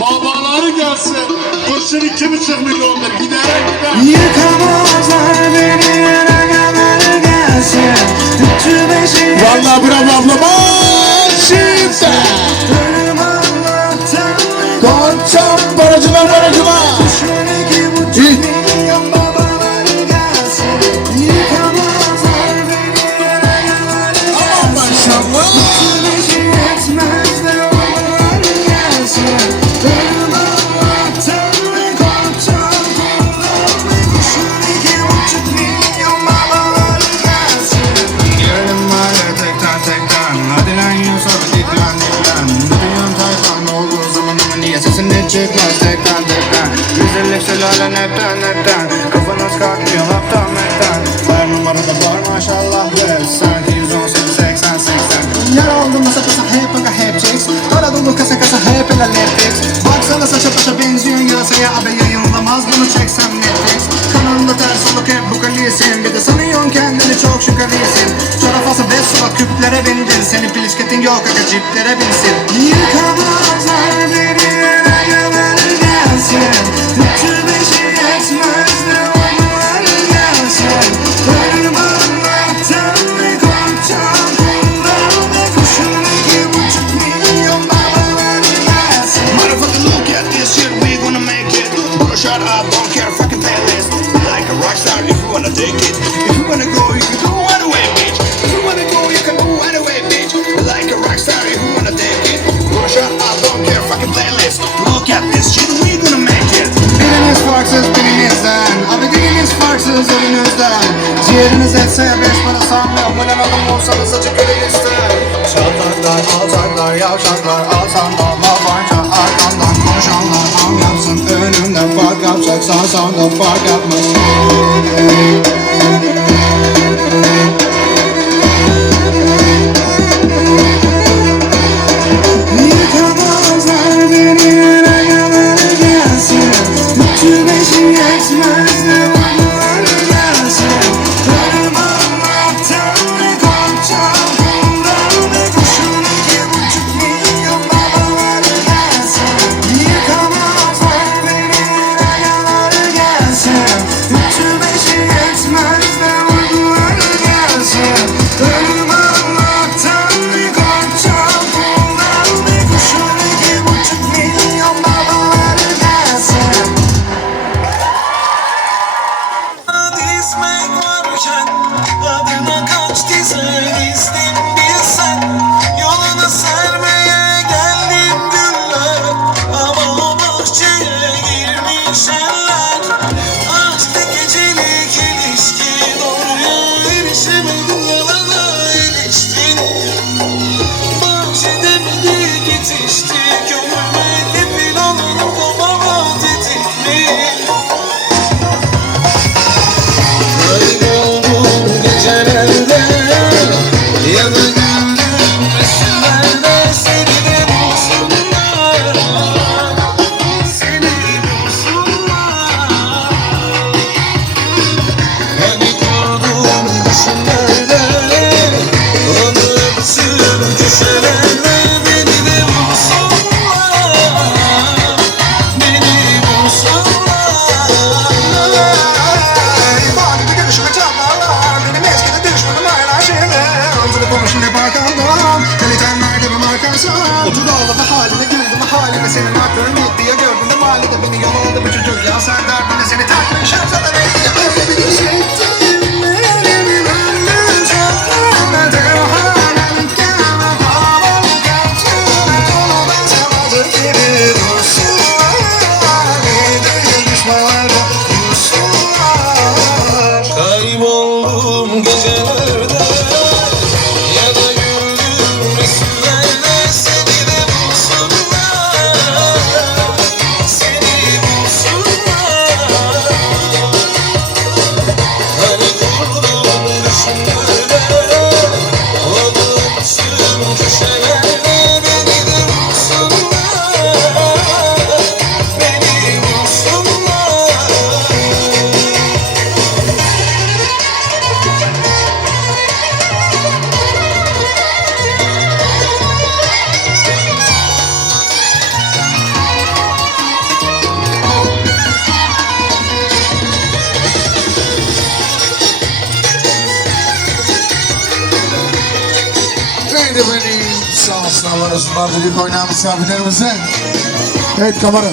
Babaları gelsin. Kurşun iki buçuk milyondur. Gidere gider. Yıkamazlar çıkmaz tekten tekten Güzellik sülalen hepten hepten Kafanız kalkmıyor haftan hepten Her numarada var maşallah be. Sanki 118 80 80 Yer aldım masa kasa hep aga hep chicks Para dolu kasa kasa hep el Netflix Baksana saça taşa benziyorsun yarasaya Abi yayınlamaz. Bunu çeksem Netflix. Kanalında ters oluk hep bu kalisin Bir de sanıyorsun kendini çok şüphelisin Çorap olsa beş sulak küplere bindin Senin plisketin yok aga ciplere binsin. Yıkamazlar Up, don't care, fucking playlist. Like a etse beş para sanmıyorum Ulan adam olsanız açık elinizden Çatlaklar, alçaklar, yavşaklar Hey. Otur ağladı haline güldüm haline Senin aklın gitti ya gördün de mahallede Beni yolaladı bu çocuk ya. Sen derdine Seni takmış her zaman etti Öyle bir şey efendim. Sağ olsun Allah olsun. Artık oynayan misafirlerimize. Evet kamera.